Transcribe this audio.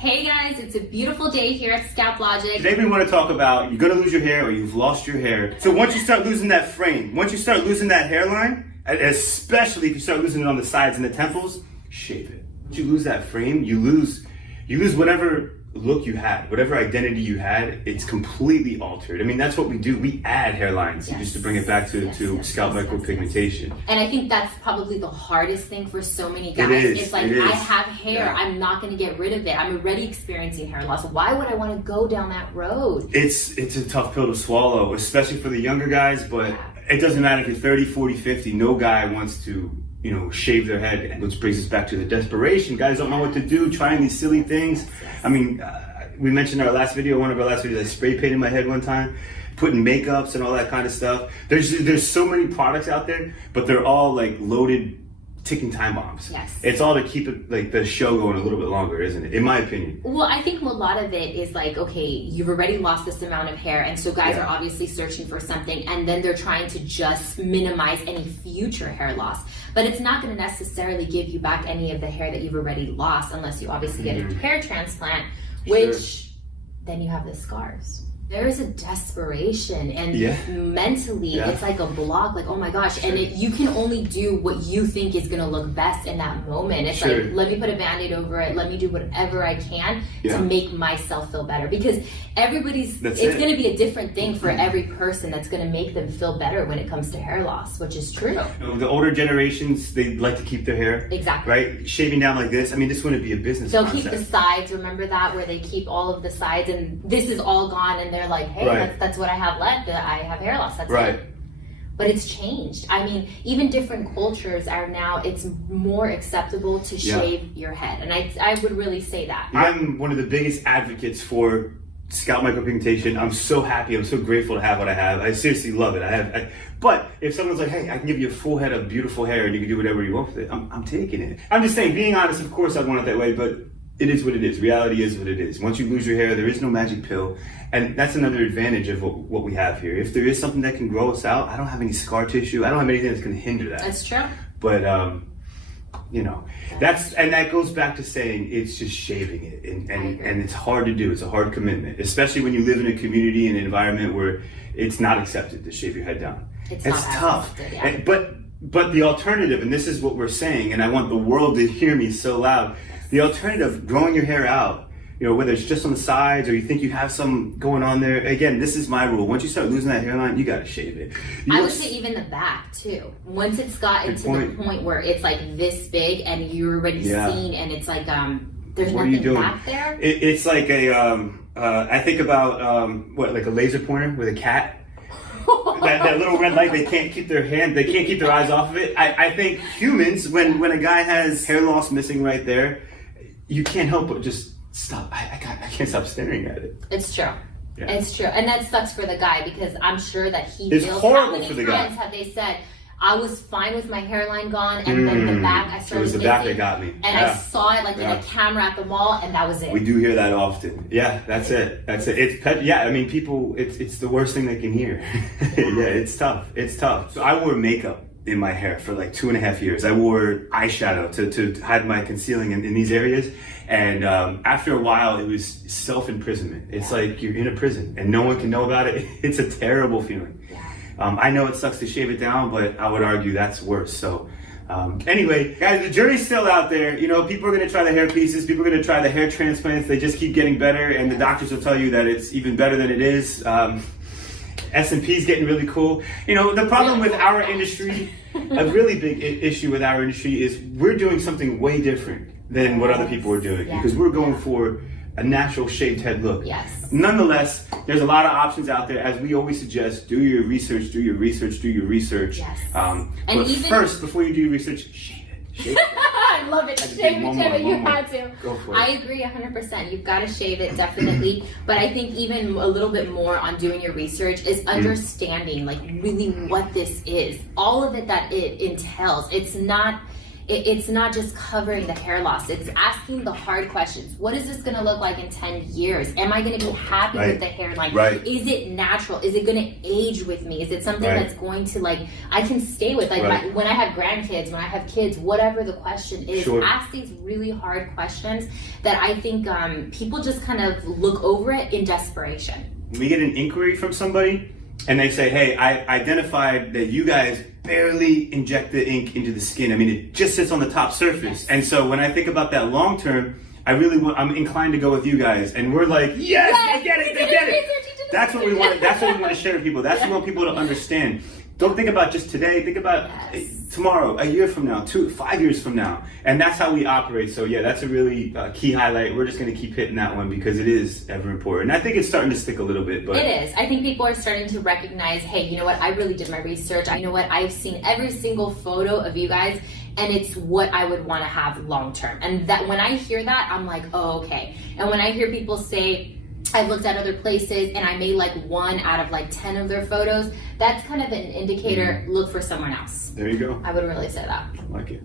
Hey guys, it's a beautiful day here at Scalp Logic. Today we want to talk about you're going to lose your hair or you've lost your hair. So once you start losing that frame, once you start losing that hairline, especially if you start losing it on the sides and the temples, shave it. Once you lose that frame, you lose whatever look you had, whatever identity you had, it's completely altered. I mean, that's what we do. We add hairlines just to bring it back to scalp micropigmentation. And I think that's probably the hardest thing for so many guys. It's like, I have hair, I'm not going to get rid of it. I'm already experiencing hair loss. Why would I want to go down that road? It's a tough pill to swallow, especially for the younger guys, but it doesn't matter if you're 30, 40, 50. No guy wants to, shave their head, which brings us back to the desperation. Guys don't know what to do, trying these silly things. I mean, we mentioned in our last video, one of our last videos, I spray painted my head one time, putting makeups and all that kind of stuff. There's so many products out there, but they're all like loaded ticking time bombs. Yes. It's all to keep it like the show going a little bit longer, isn't it? In my opinion. Well, I think a lot of it is like, okay, you've already lost this amount of hair, and so guys are obviously searching for something, and then they're trying to just minimize any future hair loss. But it's not going to necessarily give you back any of the hair that you've already lost unless you obviously get a hair transplant, which then you have the scars. There is a desperation, and mentally it's like a block, like, oh my gosh, and you can only do what you think is going to look best in that moment. It's like, let me put a Band-Aid over it, let me do whatever I can to make myself feel better, because it's going to be a different thing for every person that's going to make them feel better when it comes to hair loss, which is true. The older generations, they like to keep their hair. Exactly. Right? Shaving down like this, I mean, this wouldn't be a business They'll concept. keep the sides, remember that, where they keep all of the sides, and this is all gone, and they're like, hey, that's what I have left. I have hair loss. That's it. But it's changed. I mean, even different cultures are now, it's more acceptable to shave your head. And I would really say that. I'm one of the biggest advocates for scalp micropigmentation. I'm so happy. I'm so grateful to have what I have. I seriously love it. But if someone's like, hey, I can give you a full head of beautiful hair and you can do whatever you want with it, I'm taking it. I'm just saying, being honest, of course I want it that way, but it is what it is. Reality is what it is. Once you lose your hair, there is no magic pill. And that's another advantage of what we have here. If there is something that can grow us out, I don't have any scar tissue. I don't have anything that's going to hinder that. That's true. But, that goes back to saying it's just shaving it. And it's hard to do. It's a hard commitment, especially when you live in a community and an environment where it's not accepted to shave your head down. It's tough. But the alternative, and this is what we're saying, and I want the world to hear me so loud, the alternative, growing your hair out, whether it's just on the sides or you think you have some going on there, again, this is my rule. Once you start losing that hairline, you gotta shave it. I would say even the back too. Once it's gotten to the point where it's like this big and you're already seen, and it's like there's nothing back there. It's like I think about like a laser pointer with a cat. that little red light, they can't keep their eyes off of it. I think humans, when a guy has hair loss missing right there, you can't help but just stop. I can't stop staring at it. It's true. Yeah. It's true. And that sucks for the guy, because I'm sure that it's feels horrible how many for the times guy. have they said, I was fine with my hairline gone, and then the back I started It was the missing, back that got me. And I saw it like in a camera at the mall, and that was it. We do hear that often. Yeah, that's it. I mean, people, it's the worst thing they can hear. It's tough. It's tough. So I wore makeup in my hair for like 2.5 years. I wore eyeshadow to hide my concealing in these areas. And after a while, it was self-imprisonment. It's like you're in a prison and no one can know about it. It's a terrible feeling. I know it sucks to shave it down, but I would argue that's worse. So anyway, guys, the journey's still out there. People are going to try the hair pieces. People are going to try the hair transplants. They just keep getting better, and the doctors will tell you that it's even better than it is. S&P's getting really cool. The problem with our industry, a really big issue with our industry is we're doing something way different than what other people are doing, because we're going for a natural shaved head look. Nonetheless, there's a lot of options out there. As we always suggest, do your research, do your research, do your research. But first, before you do your research, shave it. I love it. Shave it. You had to. Go for it. I agree 100%. You've got to shave it, definitely. But I think even a little bit more on doing your research is understanding like really what this is. All of it that it entails. it's not just covering the hair loss. It's asking the hard questions. What is this going to look like in 10 years? Am I going to be happy with the hairline? Is it natural? Is it going to age with me? Is it something that's going to, like, I can stay with? Like, when I have grandkids, when I have kids, whatever the question is, ask these really hard questions that I think people just kind of look over it in desperation. We get an inquiry from somebody and they say, hey, I identified that you guys barely inject the ink into the skin. I mean, it just sits on the top surface. And so when I think about that long term, I'm inclined to go with you guys. And we're like, yes, they get it. That's what we want. That's what we want to share with people. That's what we want people to understand. Don't think about just today. Think about tomorrow, a year from now, 5 years from now. And that's how we operate. So yeah, that's a really key highlight. We're just going to keep hitting that one because it is ever important. And I think it's starting to stick a little bit. But it is. I think people are starting to recognize, hey, you know what? I really did my research. You know what? I've seen every single photo of you guys, and it's what I would want to have long term. And that when I hear that, I'm like, oh, okay. And when I hear people say, I've looked at other places and I made like 1 out of like 10 of their photos, that's kind of an indicator, look for someone else. There you go. I would really say that. I like it.